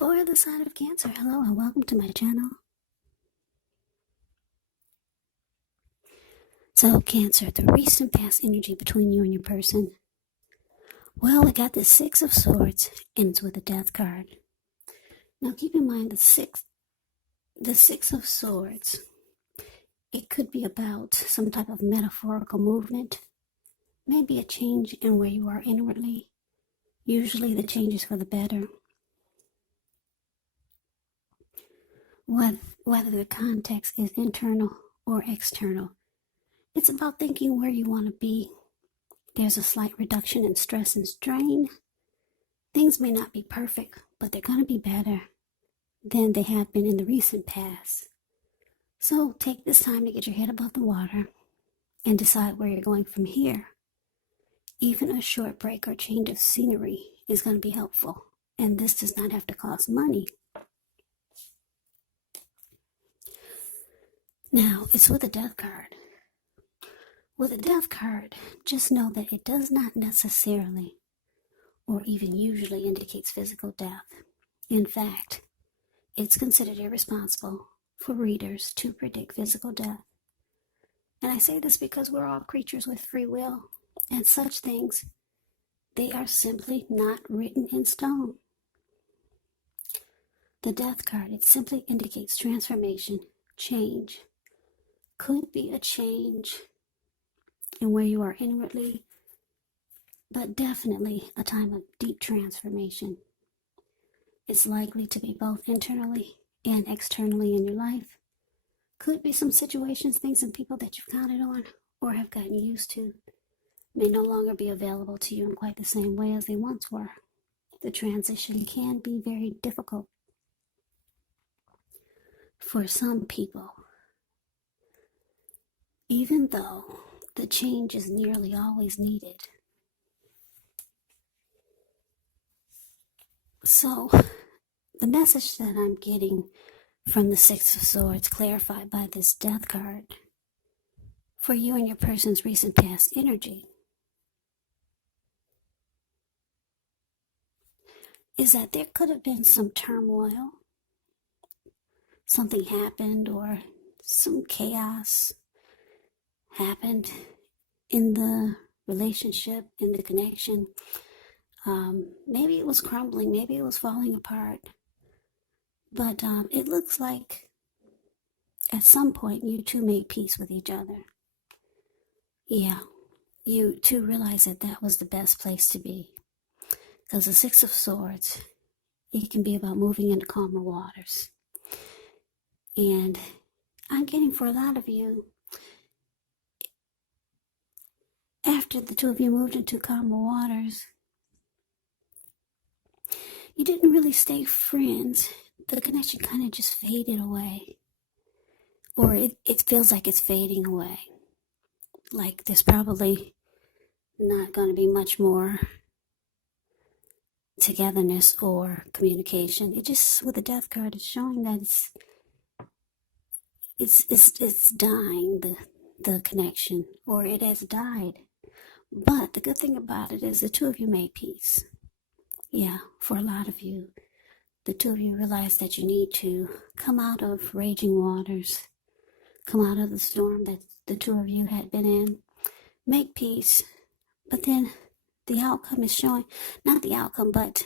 For the sign of Cancer, hello and welcome to my channel. So Cancer, the recent past energy between you and your person. Well, we got the Six of Swords and it's with a Death card. Now keep in mind the Six of Swords. It could be about some type of metaphorical movement, maybe a change in where you are inwardly. Usually the change is for the better. Whether the context is internal or external, it's about thinking where you want to be. There's a slight reduction in stress and strain. Things may not be perfect, but they're going to be better than they have been in the recent past. So take this time to get your head above the water and decide where you're going from here. Even a short break or change of scenery is going to be helpful, and this does not have to cost money. Now, it's with a Death card. With a Death card, just know that it does not necessarily or even usually indicates physical death. In fact, it's considered irresponsible for readers to predict physical death. And I say this because we're all creatures with free will, and such things, they are simply not written in stone. The Death card, it simply indicates transformation, change. Could be a change in where you are inwardly, but definitely a time of deep transformation. It's likely to be both internally and externally in your life. Could be some situations, things, and people that you've counted on or have gotten used to may no longer be available to you in quite the same way as they once were. The transition can be very difficult for some people, even though the change is nearly always needed. So, the message that I'm getting from the Six of Swords, clarified by this Death card, for you and your person's recent past energy, is that there could have been some turmoil. Something happened or some chaos happened in the relationship, in the connection. Maybe it was crumbling, maybe it was falling apart. But it looks like at some point you two made peace with each other. Yeah, you two realized that that was the best place to be. Because the Six of Swords, it can be about moving into calmer waters. And I'm getting for a lot of you, after the two of you moved into calmer waters, you didn't really stay friends. The connection kind of just faded away. Or it feels like it's fading away. Like there's probably not going to be much more togetherness or communication. It just, with the Death card, it's showing that it's dying, the connection, or it has died. But the good thing about it is the two of you made peace. Yeah, for a lot of you, the two of you realized that you need to come out of raging waters, come out of the storm that the two of you had been in, make peace. But then the outcome is showing, not the outcome, but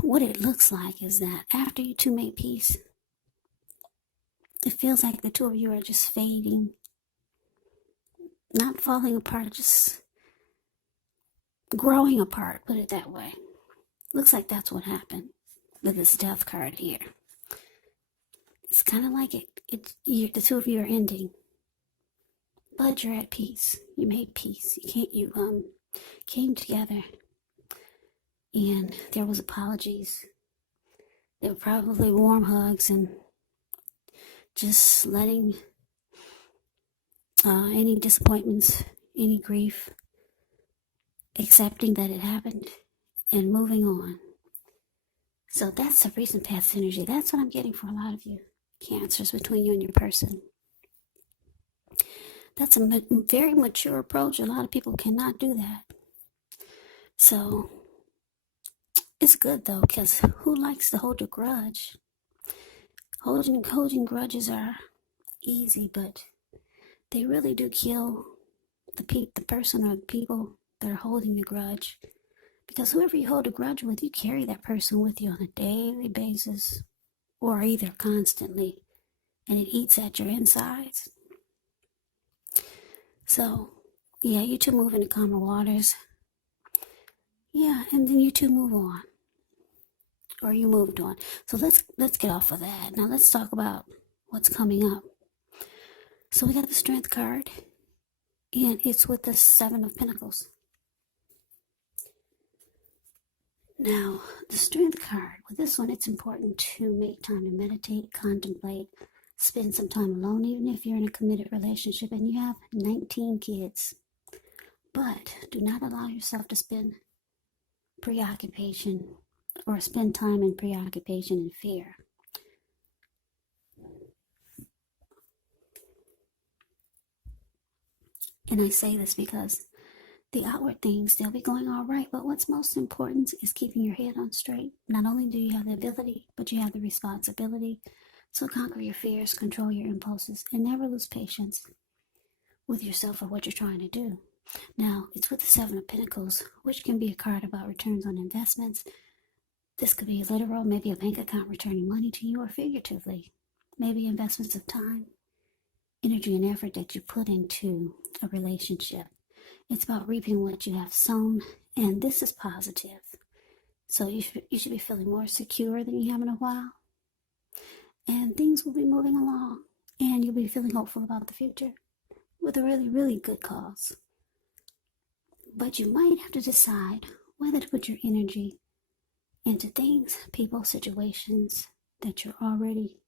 what it looks like is that after you two make peace, it feels like the two of you are just fading, not falling apart, just growing apart, put it that way. Looks like that's what happened with this Death card here. It's kind of like the two of you are ending, but you're at peace. You made peace. You came together, and there was apologies. There were probably warm hugs and just letting any disappointments, any grief, accepting that it happened, and moving on. So that's the recent past energy. That's what I'm getting for a lot of you Cancers, between you and your person. That's a very mature approach. A lot of people cannot do that. So it's good though, because who likes to hold a grudge? Holding grudges are easy, but they really do kill the person or the people that are holding the grudge. Because whoever you hold a grudge with, you carry that person with you on a daily basis, or either constantly, and it eats at your insides. So, yeah, you two move into calmer waters. Yeah, and then you two move on, or you moved on. So let's get off of that. Now let's talk about what's coming up. So we got the Strength card, and it's with the Seven of Pentacles. Now, the Strength card, with this one, it's important to make time to meditate, contemplate, spend some time alone, even if you're in a committed relationship and you have 19 kids. But do not allow yourself to spend preoccupation or spend time in preoccupation and fear. And I say this because the outward things, they'll be going all right, but what's most important is keeping your head on straight. Not only do you have the ability, but you have the responsibility. So conquer your fears, control your impulses, and never lose patience with yourself or what you're trying to do. Now, it's with the Seven of Pentacles, which can be a card about returns on investments. This could be literal, maybe a bank account returning money to you, or figuratively, maybe investments of time, energy, and effort that you put into a relationship. It's about reaping what you have sown, and this is positive. So you should be feeling more secure than you have in a while, and things will be moving along, and you'll be feeling hopeful about the future with a really, really good cause. But you might have to decide whether to put your energy into things, people, situations that you're already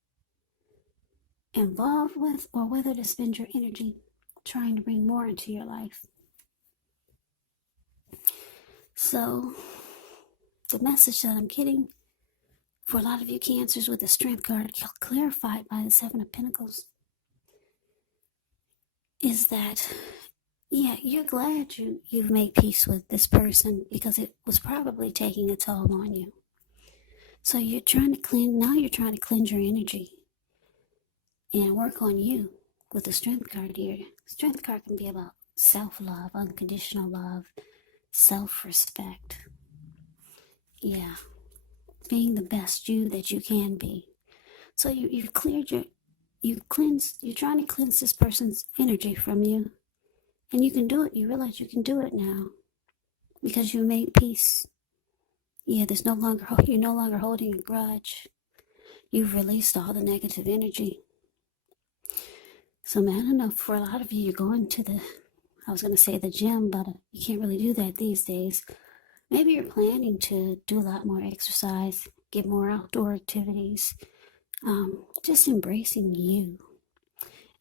involved with, or whether to spend your energy trying to bring more into your life. So, the message that I'm getting for a lot of you Cancers with the Strength card clarified by the Seven of Pentacles is that, yeah, you're glad you've made peace with this person because it was probably taking a toll on you. So you're trying to cleanse your energy and work on you with the Strength card here. Strength card can be about self-love, unconditional love, self-respect. Yeah, being the best you that you can be. So you're trying to cleanse this person's energy from you. And you can do it. You realize you can do it now because you made peace. Yeah, you're no longer holding a grudge. You've released all the negative energy. So, man, I don't know, for a lot of you, you're going to the gym, but you can't really do that these days. Maybe you're planning to do a lot more exercise, get more outdoor activities, just embracing you.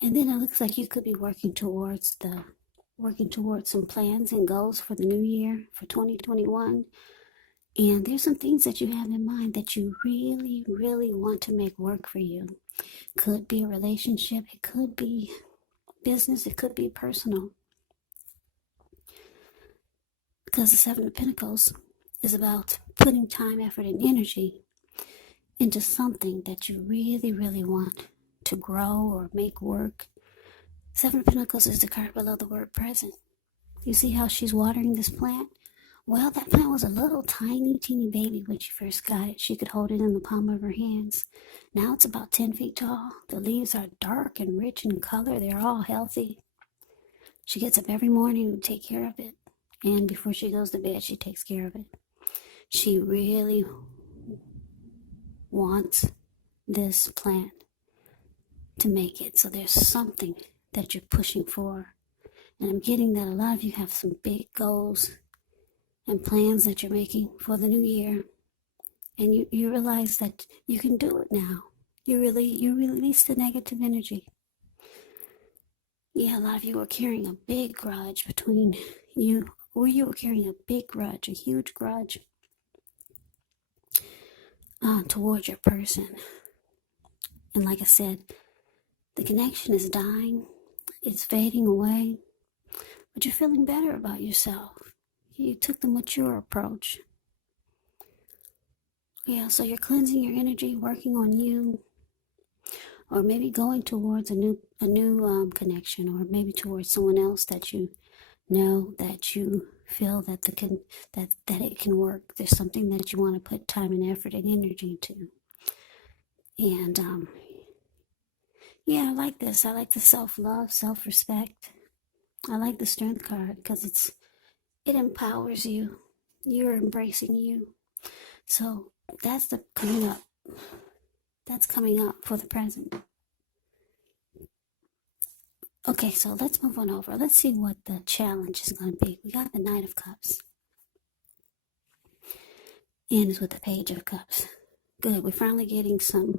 And then it looks like you could be working towards some plans and goals for the new year, for 2021. And there's some things that you have in mind that you really, really want to make work for you. Could be a relationship, it could be business, it could be personal. Because the Seven of Pentacles is about putting time, effort, and energy into something that you really, really want to grow or make work. Seven of Pentacles is the card below the word present. You see how she's watering this plant? Well, that plant was a little tiny, teeny baby when she first got it. She could hold it in the palm of her hands. Now it's about 10 feet tall. The leaves are dark and rich in color. They're all healthy. She gets up every morning to take care of it. And before she goes to bed, she takes care of it. She really wants this plant to make it. So there's something that you're pushing for. And I'm getting that a lot of you have some big goals and plans that you're making for the new year. And you realize that you can do it now. You release the negative energy. Yeah, a lot of you are carrying a big grudge between you, or you are carrying a big grudge, a huge grudge towards your person. And like I said, the connection is dying. It's fading away. But you're feeling better about yourself. You took the mature approach. Yeah, so you're cleansing your energy, working on you, or maybe going towards a new connection, or maybe towards someone else that you know, that you feel that that it can work. There's something that you want to put time and effort and energy to. And yeah, I like this. I like the self-love, self-respect. I like the strength card because it empowers you. You're embracing you. So that's the coming up. That's coming up for the present. Okay, so let's move on over. Let's see what the challenge is going to be. We got the Knight of Cups. Ends with the Page of Cups. Good. We're finally getting some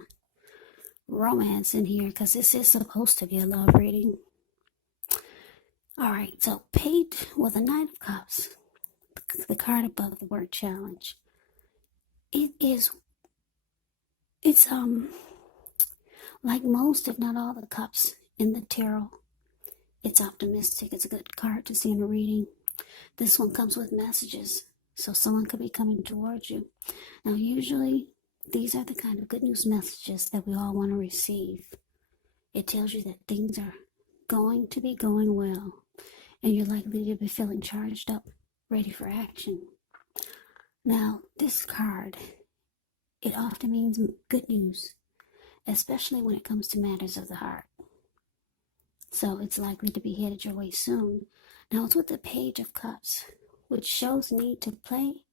romance in here because this is supposed to be a love reading. All right, so Page with the Knight of Cups, the card above the word challenge. It's like most, if not all, the cups in the tarot. It's optimistic. It's a good card to see in a reading. This one comes with messages, so someone could be coming towards you. Now, usually, these are the kind of good news messages that we all want to receive. It tells you that things are going to be going well, and you're likely to be feeling charged up, ready for action. Now, this card, it often means good news, especially when it comes to matters of the heart. So it's likely to be headed your way soon. Now, it's with the Page of Cups, which shows need to play,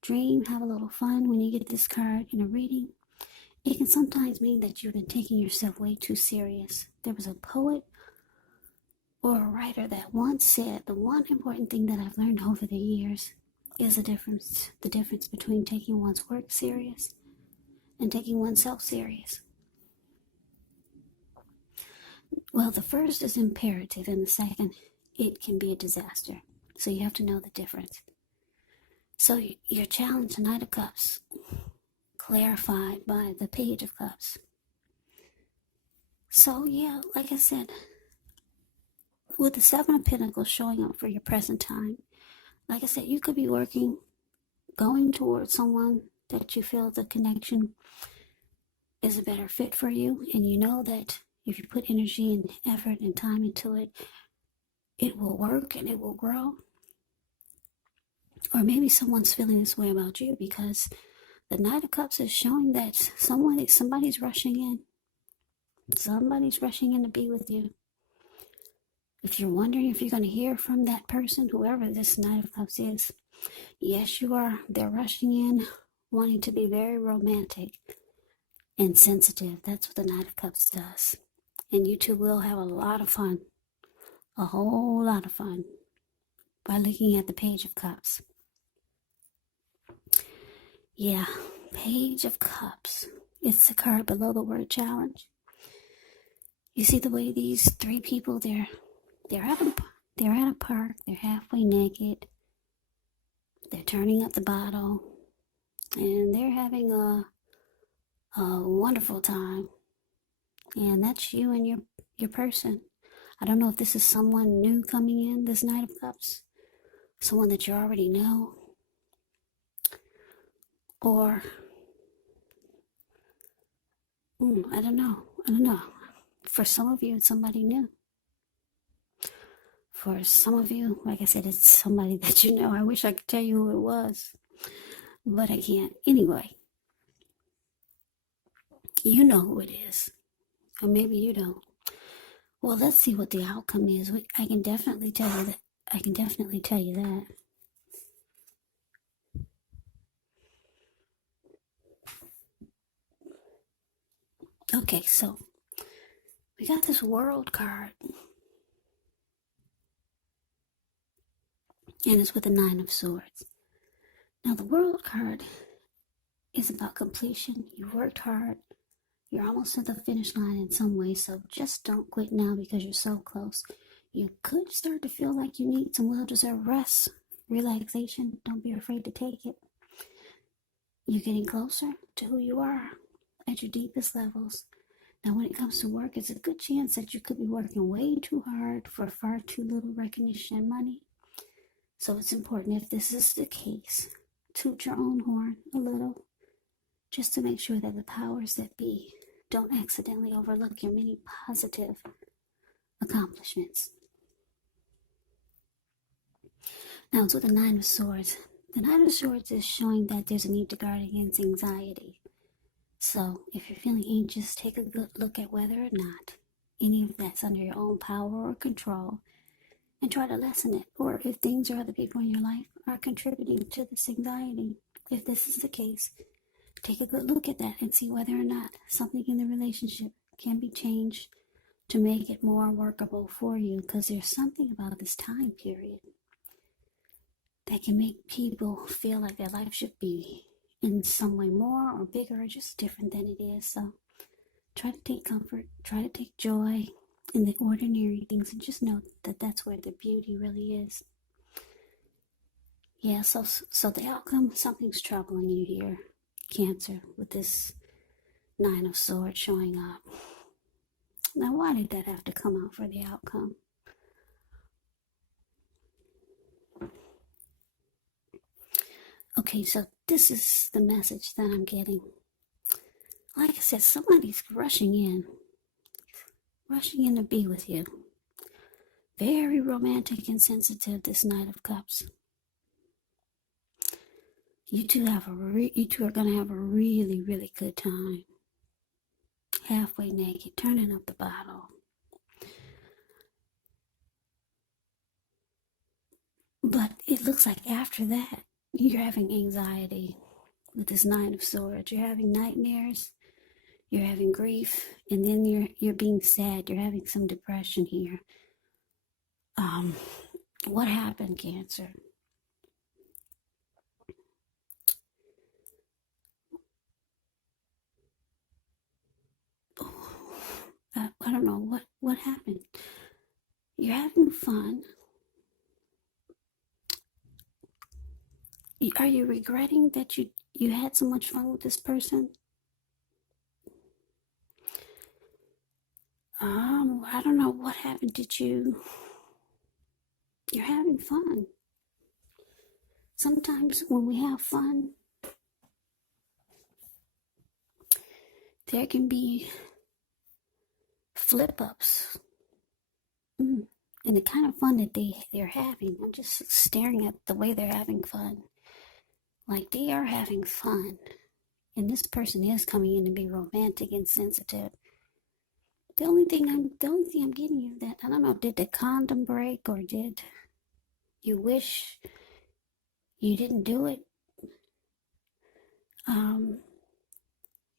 dream, have a little fun when you get this card in a reading. It can sometimes mean that you've been taking yourself way too serious. There was a poet or a writer that once said, the one important thing that I've learned over the years is the difference between taking one's work serious and taking oneself serious. Well, the first is imperative, and the second, it can be a disaster. So you have to know the difference. So your challenge, Knight of Cups, clarified by the Page of Cups. So yeah, like I said, with the Seven of Pentacles showing up for your present time, like I said, you could be working, going towards someone that you feel the connection is a better fit for you, and you know that if you put energy and effort and time into it, it will work and it will grow. Or maybe someone's feeling this way about you because the Knight of Cups is showing that somebody's rushing in. Somebody's rushing in to be with you. If you're wondering if you're going to hear from that person, whoever this Knight of Cups is, yes, you are. They're rushing in, wanting to be very romantic and sensitive. That's what the Knight of Cups does. And you two will have a lot of fun. A whole lot of fun by looking at the Page of Cups. Yeah, Page of Cups. It's the card below the word challenge. You see the way these three people, they're at a park, they're halfway naked, they're turning up the bottle, and they're having a wonderful time. And that's you and your person. I don't know if this is someone new coming in, this Knight of Cups, someone that you already know, or I don't know. For some of you, it's somebody new. For some of you, like I said, it's somebody that you know. I wish I could tell you who it was, but I can't. Anyway, you know who it is, or maybe you don't. Well, let's see what the outcome is. I can definitely tell you that. Okay, so we got this World card, and it's with the Nine of Swords. Now, the World card is about completion. You worked hard. You're almost at the finish line in some way, so just don't quit now because you're so close. You could start to feel like you need some well-deserved rest, relaxation. Don't be afraid to take it. You're getting closer to who you are at your deepest levels. Now, when it comes to work, it's a good chance that you could be working way too hard for far too little recognition and money. So it's important, if this is the case, toot your own horn a little just to make sure that the powers that be don't accidentally overlook your many positive accomplishments. Now it's with the Nine of Swords. The Nine of Swords is showing that there's a need to guard against anxiety. So if you're feeling anxious, take a good look at whether or not any of that's under your own power or control and try to lessen it. Or if things or other people in your life are contributing to this anxiety. If this is the case, take a good look at that and see whether or not something in the relationship can be changed to make it more workable for you, because there's something about this time period that can make people feel like their life should be in some way more or bigger or just different than it is. So try to take comfort, try to take joy in the ordinary things, and just know that that's where the beauty really is. Yeah, so the outcome, something's troubling you here, Cancer, with this Nine of Swords showing up. Now, why did that have to come out for the outcome? Okay, so this is the message that I'm getting. Like I said, somebody's rushing in to be with you. Very romantic and sensitive, this Knight of Cups. You two are going to have a really, really good time. Halfway naked, turning up the bottle. But it looks like after that, you're having anxiety with this Nine of Swords. You're having nightmares. You're having grief. And then you're being sad. You're having some depression here. What happened, Cancer? I don't know. What happened? You're having fun. Are you regretting that you had so much fun with this person? I don't know what happened. You're having fun. Sometimes when we have fun, there can be flip-ups. And the kind of fun that they're having, I'm just staring at the way they're having fun. Like, they are having fun. And this person is coming in to be romantic and sensitive. The only thing I'm getting is that, I don't know, did the condom break, or did you wish you didn't do it?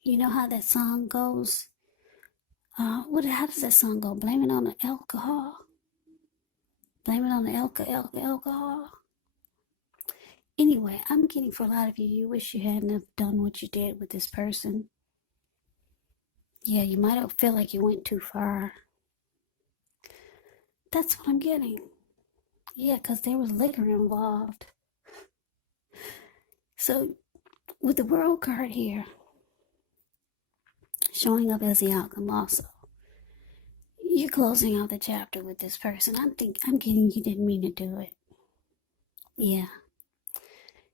You know how that song goes? How does that song go? Blame it on the alcohol. Blame it on the alcohol. Anyway, I'm getting, for a lot of you, you wish you hadn't have done what you did with this person. Yeah, you might have felt like you went too far. That's what I'm getting. Yeah, because there was liquor involved. So, with the World card here, showing up as the outcome also, you're closing out the chapter with this person. I'm getting you didn't mean to do it. Yeah.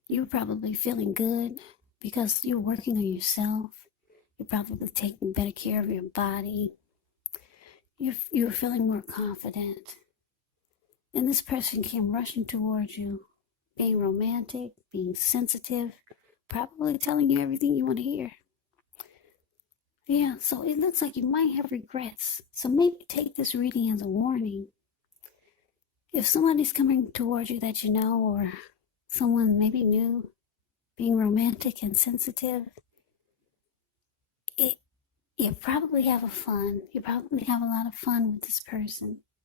You're probably feeling good because you're working on yourself. You're probably taking better care of your body. You're feeling more confident. And this person came rushing towards you, being romantic, being sensitive, probably telling you everything you want to hear. Yeah, so it looks like you might have regrets. So maybe take this reading as a warning. If somebody's coming towards you that you know, or someone maybe new, being romantic and sensitive, you probably have a lot of fun with this person.